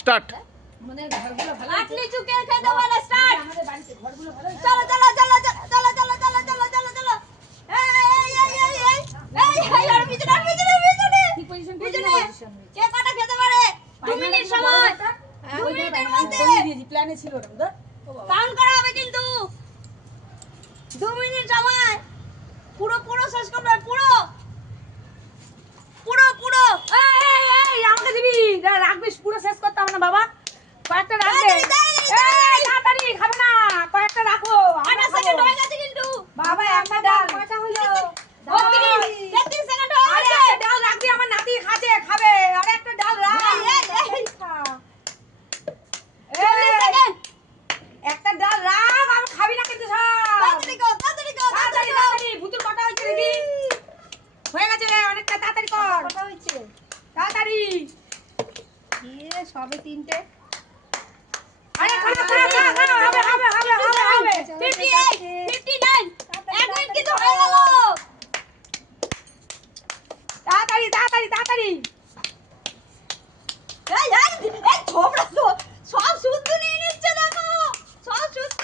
Start. আমাদের ঘরগুলো ভালো আছে। আটলি চুকে খেতে বলে স্টার্ট। আমাদের বাড়িতে ঘরগুলো ভালো আছে। চলো চলো চলো চলো চলো চলো চলো চলো চলো চলো। এই আর পিছনে ঠিক পজিশন পিছনে। কে কটা খেতে পারে? 2 মিনিট সময়। 2 মিনিটের মধ্যে প্ল্যানে ছিল ওটা। কাউন্ট করা হবে কিন্তু। 2 মিনিট সময়। পুরো পুরো শেষ করবে পুরো। পুরো পুরো। এই আমাকে দিবি রাখবিস, পুরো শেষ করতে হবে না বাবা, কয়েকটা রাখবে। এই তাড়াতাড়ি খাবে না, কয়েকটা রাখো। 8 সেকেন্ড হয়ে গেছে কিন্তু। বাবা একটা ডাল কয়টা হলো? 33 সেকেন্ড হয়ে আরে গেছে। একটা ডাল রাখবি, আমার নাতি খাবে খাবে। আরে একটা ডাল রাখ। 40 সেকেন্ড। একটা ডাল রাখ, আমি খাবি না কিন্তু সব। তাড়াতাড়ি কর তাড়াতাড়ি কর তাড়াতাড়ি তাড়াতাড়ি ভুতুর কটা হয়েছে দেখি। হয়ে গেছে রে, অনেকটা তাড়াতাড়ি কর। কটা হয়েছে? তাড়াতাড়ি। এ সবে 3টে। আরে খানা হবে। 58 59 1 মিনিট কিন্তু হয়ে গেল। তাড়াতাড়ি তাড়াতাড়ি তাড়াতাড়ি। এই ছোবড়া তো সব শুদ্ধ নিয়ে নিচ্ছে দেখো। সব শুদ্ধ।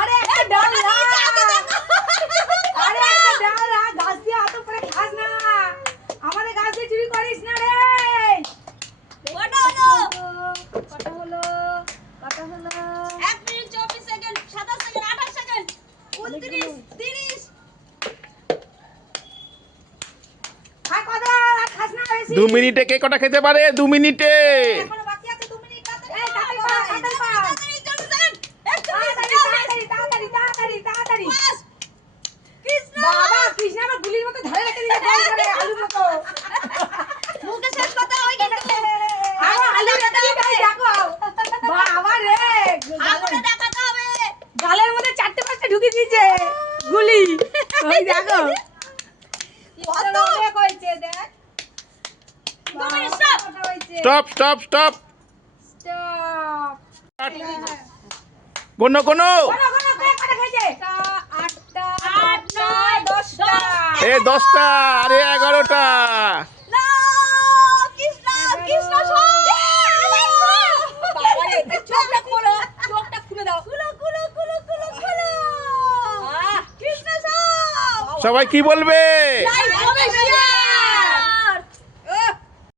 আরে একটা ডাল রাখ। দেখো। আরে একটা ডাল রাখ, গাছ দিয়ে হাত উপরে খাস না, আমাদের গাছ দিয়ে চুরি করিস না রে। কটা হলো? কটা হলো? 1 মিনিট 24 সেকেন্ড 27 সেকেন্ড 28 সেকেন্ড 29 30। আর কটা আর খাস না বেশি। 2 মিনিটে কে কটা খেতে পারে? 2 মিনিটে। এখনো বাকি আছে 2 মিনিট। এই তাড়াতাড়ি কর, তাড়াতাড়ি কর। তাড়াতাড়ি 40 সেকেন্ড তাড়াতাড়ি। কৃষ্ণ বাবা কৃষ্ণ আমার গুলির মতো ধরে রেখে দিয়েছে, বল করে আলুর মতো। মুখে শেষ কথা হয় কিন্তু। আমার আলু রেখে দিয়ে ভাই দেখো। বাবা রে, আগুনে দেখাতে হবে। গালের মধ্যে 4-5টা ঢুকিয়ে দিয়েছে গুলি। ওই দেখো। কত অনেক হয়েছে দেখ। 2 minute stop. Stop stop stop. Stop. কোনো কোনো কোন কে কটা খেয়েছে? 8টা 8 9 10টা। এ 10টা, আরে 11টা। না কৃষ্ণ কৃষ্ণ সব। বাবা রে, চোখটা খোলো, চোখটা খুলে দাও। খুলো খুলো খুলো খুলো খুলো। আহ, কৃষ্ণ সব। সবাই কি বলবে? লাইভ